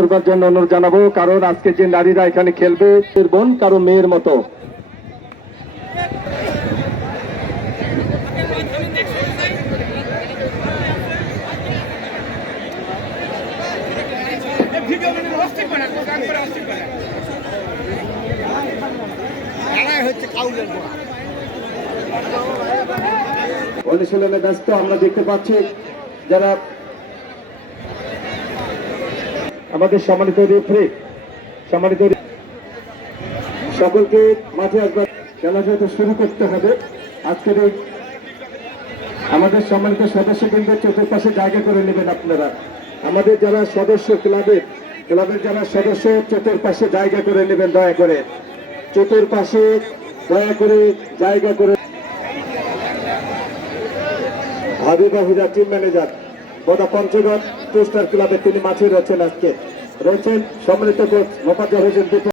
করবার জন্য অনুরোধ জানাবো, কারণ আজকে যে নারীরা এখানে খেলবে বোন কারো মেয়ের মতো। অনুশীলনে ব্যস্ত আমরা দেখতে পাচ্ছি যারা আমাদের সম্মানিত রেফারি, সম্মানিত সকলকে মাঠে আসবার খেলাটা শুরু করতে হবে। আজকের আমাদের সম্মানিত সদস্যবৃন্দ চতুর্পাশে জায়গা করে নেবেন আপনারা। আমাদের যারা সদস্য ক্লাবের যারা সদস্য চতুর্পাশে জায়গা করে নেবেন, দয়া করে চতুর্পাশে দয়া করে জায়গা করে। Habiba Huja team manager Boda Panchagarh two star ক্লাবের তিনি মাঠে রয়েছেন, আজকে রয়েছেন সম্মানিত কোচ মোফাজ্জল হোসেন।